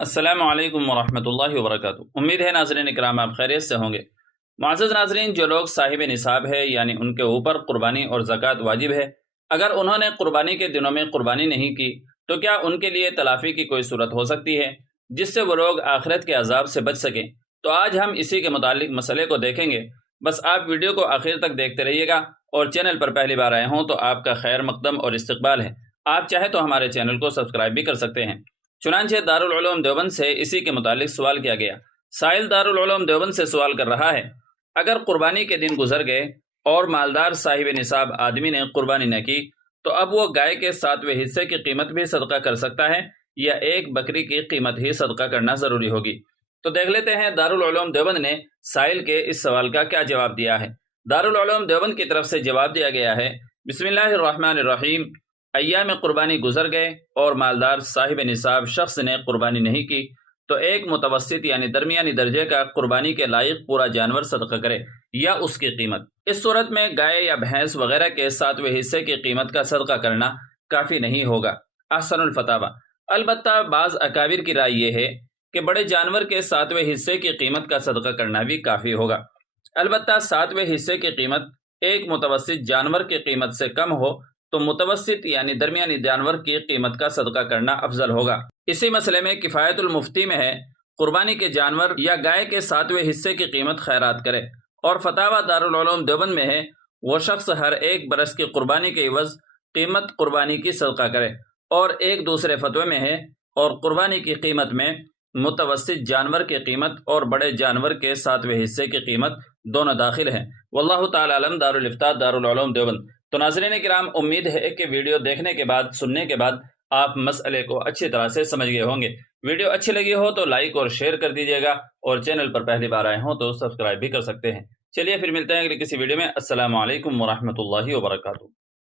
السلام علیکم ورحمۃ اللہ وبرکاتہ۔ امید ہے ناظرین اکرام آپ خیریت سے ہوں گے۔ معزز ناظرین، جو لوگ صاحب نصاب ہے یعنی ان کے اوپر قربانی اور زکوٰۃ واجب ہے، اگر انہوں نے قربانی کے دنوں میں قربانی نہیں کی تو کیا ان کے لیے تلافی کی کوئی صورت ہو سکتی ہے جس سے وہ لوگ آخرت کے عذاب سے بچ سکیں؟ تو آج ہم اسی کے متعلق مسئلے کو دیکھیں گے۔ بس آپ ویڈیو کو آخر تک دیکھتے رہیے گا، اور چینل پر پہلی بار آئے ہوں تو آپ کا خیر مقدم اور استقبال ہے۔ آپ چاہے تو ہمارے چینل کو سبسکرائب بھی کر سکتے ہیں۔ چنانچہ دارالعلوم دیوبند سے اسی کے متعلق سوال کیا گیا۔ سائل دارالعلوم دیوبند سے سوال کر رہا ہے، اگر قربانی کے دن گزر گئے اور مالدار صاحب نصاب آدمی نے قربانی نہ کی تو اب وہ گائے کے 7ویں حصے کی قیمت بھی صدقہ کر سکتا ہے یا ایک بکری کی قیمت ہی صدقہ کرنا ضروری ہوگی؟ تو دیکھ لیتے ہیں دارالعلوم دیوبند نے سائل کے اس سوال کا کیا جواب دیا ہے۔ دارالعلوم دیوبند کی طرف سے جواب دیا گیا ہے، بسم اللہ الرحمن الرحیم۔ ایام قربانی گزر گئے اور مالدار صاحب نصاب شخص نے قربانی نہیں کی تو ایک متوسط یعنی درمیانی درجے کا قربانی کے لائق پورا جانور صدقہ کرے یا اس کی قیمت۔ اس صورت میں گائے یا بھینس وغیرہ کے 7ویں حصے کی قیمت کا صدقہ کرنا کافی نہیں ہوگا۔ احسن الفتاوی۔ البتہ بعض اکابر کی رائے یہ ہے کہ بڑے جانور کے 7ویں حصے کی قیمت کا صدقہ کرنا بھی کافی ہوگا۔ البتہ 7ویں حصے کی قیمت ایک متوسط جانور کی قیمت سے کم ہو تو متوسط یعنی درمیانی جانور کی قیمت کا صدقہ کرنا افضل ہوگا۔ اسی مسئلے میں کفایت المفتی میں ہے، قربانی کے جانور یا گائے کے 7ویں حصے کی قیمت خیرات کرے، اور فتاوی دارالعلوم دیوبند میں ہے، وہ شخص ہر ایک برس کی قربانی کے عوض قیمت قربانی کی صدقہ کرے، اور ایک دوسرے فتوے میں ہے، اور قربانی کی قیمت میں متوسط جانور کی قیمت اور بڑے جانور کے 7ویں حصے کی قیمت دونوں داخل ہیں۔ واللہ تعالی علم۔ دارالافتاء دارالعلوم دیوبند۔ تو ناظرین کرام، امید ہے کہ ویڈیو دیکھنے کے بعد، سننے کے بعد آپ مسئلے کو اچھی طرح سے سمجھ گئے ہوں گے۔ ویڈیو اچھی لگی ہو تو لائک اور شیئر کر دیجیے گا، اور چینل پر پہلی بار آئے ہوں تو سبسکرائب بھی کر سکتے ہیں۔ چلیے پھر ملتے ہیں اگلی کسی ویڈیو میں۔ السلام علیکم ورحمۃ اللہ وبرکاتہ۔